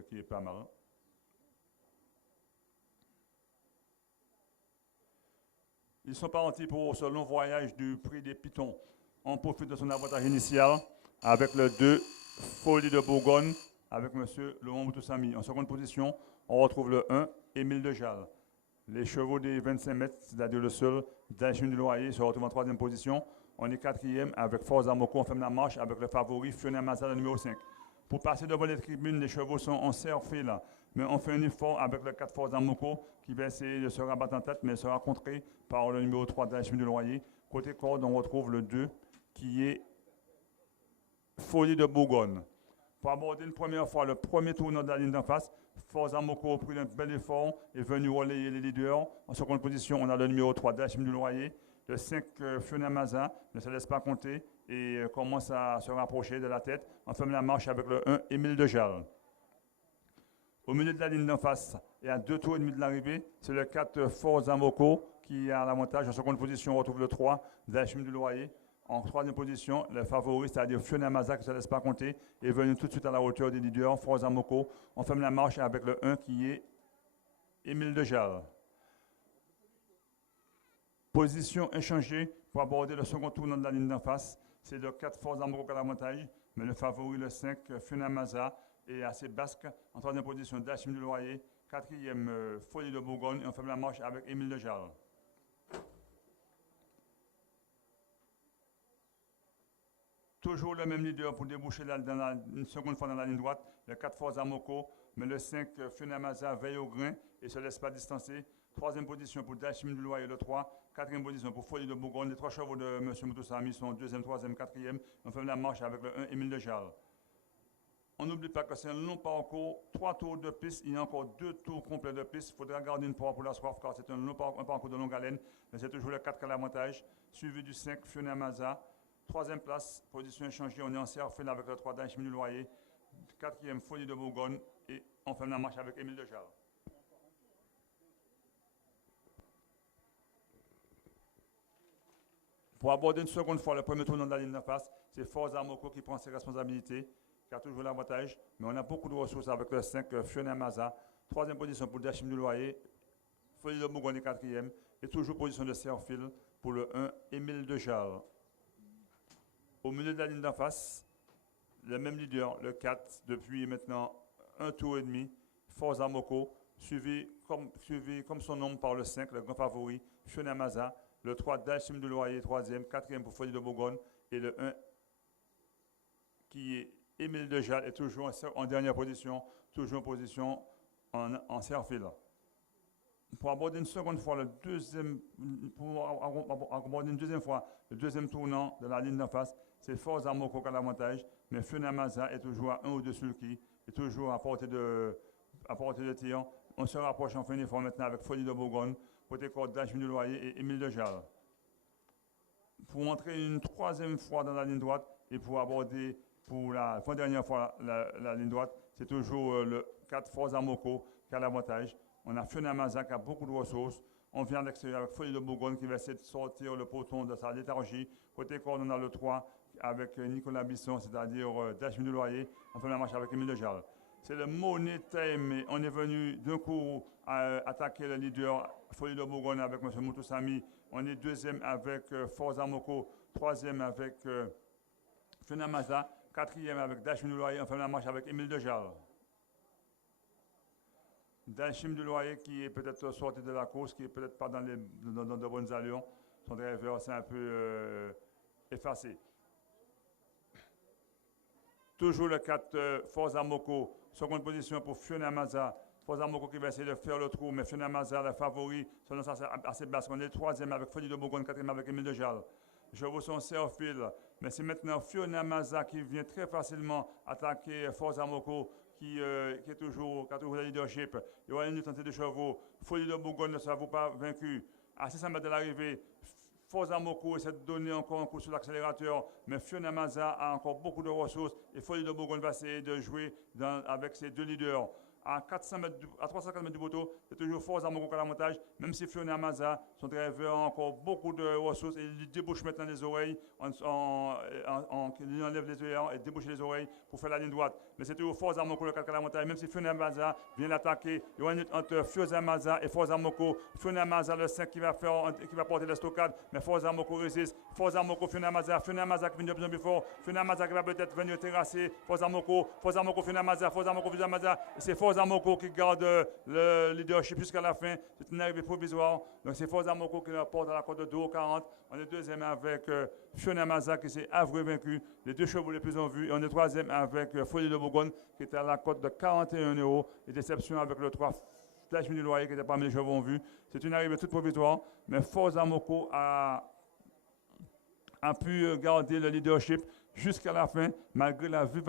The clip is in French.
ce qui est pas mal. Ils sont partis pour ce long voyage du prix des Pitons. On profite de son avantage initial avec le 2, Folie de Bourgogne, avec M. Laurent Boutoussami. En seconde position, on retrouve le 1, Émile de Jal. Les chevaux des 25 mètres, c'est-à-dire le seul, Dachim du Loyer, se retrouve en troisième position. On est quatrième avec Forza Moko, on ferme la marche avec le favori Fiona Maza, le numéro 5. Pour passer devant les tribunes, les chevaux sont en serre-fil, mais on fait un effort avec le 4 Forza Moko qui va essayer de se rabattre en tête, mais sera contré par le numéro 3 Dachim du Loyer. Côté corde, on retrouve le 2 qui est Folie de Bourgogne. Pour aborder une première fois le premier tournant de la ligne d'en face, Forza Moko a pris un bel effort, est venu relayer les leaders. En seconde position, on a le numéro 3 Dachim du Loyer. Le 5 Fiona Maza ne se laisse pas compter et commence à se rapprocher de la tête. On ferme la marche avec le 1 Émile de Jal. Au milieu de la ligne d'en face et à 2 tours et demi de l'arrivée, c'est le 4 Forza Moko qui a l'avantage. En seconde position, on retrouve le 3 Dachim du Loyer. En troisième position, le favori, c'est-à-dire Fiona Maza, qui ne se laisse pas compter, est venu tout de suite à la hauteur des leaders, Forza Moko. On ferme la marche avec le 1 qui est Émile de Jal. Position échangée pour aborder le second tournant de la ligne d'en face. C'est le 4 Forza Moko qui a l'avantage, mais le favori, le 5 Fiona Maza, est assez basque. En troisième position, Dachim du Loyer. Quatrième, Folie de Bourgogne. Et on ferme la marche avec Émile de Jal. Toujours le même leader pour déboucher une seconde fois dans la ligne droite, le 4 Forza Moko, mais le 5 Fiona Maza veille au grain et ne se laisse pas distancer. Troisième position pour Dachim du Loyer, le 3. Quatrième position pour Folie de Bourgogne. Les 3 chevaux de M. Moutoussami sont deuxième, troisième, quatrième. On fait la marche avec le 1 Émile de Jal. On n'oublie pas que c'est un long parcours, 3 tours de piste, il y a encore 2 tours complets de piste. Il faudra garder une poire pour la soif car c'est un parcours de longue haleine. Mais c'est toujours le 4 qui a l'avantage, suivi du 5 Fiona Maza. Troisième place, position échangée, on est en serre-fil avec le 3 Dachim du Loyer. Quatrième, Folie de Bourgogne. Et on ferme la marche avec Émile de Jal. Pour aborder une seconde fois le premier tournant de la ligne de face, c'est Forza Moko qui prend ses responsabilités, qui a toujours l'avantage. Mais on a beaucoup de ressources avec le 5 Fiona Maza. Troisième position pour Dachim du Loyer. Folie de Bourgogne est quatrième. Et toujours position de serre-fil pour le 1 Émile de Jal. Au milieu de la ligne d'en face, le même leader, le 4, depuis maintenant un tour et demi, Forza Moko, suivi comme son nom par le 5, le grand favori, Fiona Maza, le 3, Dachim du Loyer, troisième, quatrième pour Folie de Bourgogne, et le 1, qui est Émile de Jal, est toujours en dernière position, toujours en position en serre-fil. Pour aborder une seconde fois le deuxième tournant de la ligne d'en face, c'est Forza Moko qui a l'avantage, mais Fiona Maza est toujours à un au-dessus de qui, est toujours à portée de tir. On se rapproche en fin d'effort maintenant avec Folie de Bourgogne, côté corde Dachim du Loyer et Émile de Jal. Pour entrer une troisième fois dans la ligne droite et pour aborder pour la dernière fois la ligne droite, c'est toujours le 4 Forza Moko qui a l'avantage. On a Fiona Maza qui a beaucoup de ressources. On vient de l'extérieur avec Folie de Bourgogne qui va essayer de sortir le peloton de sa léthargie. Côté corde, on a le 3 avec Nicolas Bisson, c'est-à-dire Dachim du Loyer. On fait la marche avec Émile de Jal. C'est le money time. On est venu d'un coup attaquer le leader Folie de Bourgogne avec M. Moutoussami. On est deuxième avec Forza Moko. Troisième avec Fiona Maza. Quatrième avec Dachim du Loyer. On fait la marche avec Émile de Jal. Dachim du Loyer qui est peut-être sorti de la course, qui n'est peut-être pas dans de bonnes allures. Son driver s'est un peu effacé. Toujours le 4 Forza Moko. Seconde position pour Fiona Maza. Forza Moko qui va essayer de faire le trou, mais Fiona Maza, le favori, son nom assez basse. On est troisième avec Folie de Bourgogne, quatrième avec Émile de Jal. Je vous son serre-fil, mais c'est maintenant Fiona Maza qui vient très facilement attaquer Forza Moko qui a toujours le leadership. Il y aura une tentative de chevaux. Folie de Bourgogne ne sera pas vaincu. À 600 mètres de l'arrivée, Forza Moko essaie de donner encore un coup sur l'accélérateur, mais Fiona Maza a encore beaucoup de ressources et Folie de Bourgogne va essayer de jouer avec ses deux leaders. à 304 mètres du poteau, c'est toujours Forza Moko à la montage, même si Fiona Maza, son driver a encore beaucoup de ressources et il débouche maintenant les oreilles, il enlève les oreilles et débouche les oreilles pour faire la ligne droite. Mais c'est toujours Forza Moko le 4 à la montage, même si Fiona Maza vient l'attaquer, il y a une lutte entre Fiona Maza et Forza Moko. Fiona Maza le 5 qui va porter la stockade, mais Forza Moko résiste. Forza Moko, Fiona Maza qui vient de plus en plus fort, Fiona Maza qui va peut-être venir terrasser Forza Moko, Fiona Maza, et c'est Forza Moko qui garde le leadership jusqu'à la fin. C'est une arrivée provisoire. Donc c'est Forza Moko qui porte à la cote de 2,40. On est deuxième avec Fiona Maza qui s'est avoué vaincu. Les deux chevaux les plus en vue. Et on est troisième avec Folie de Bourgogne qui était à la cote de 41 €. Et déception avec le 3 Flash Mini Loyer qui était parmi les chevaux en vue. C'est une arrivée toute provisoire. Mais Forza Moko a pu garder le leadership jusqu'à la fin, malgré la vue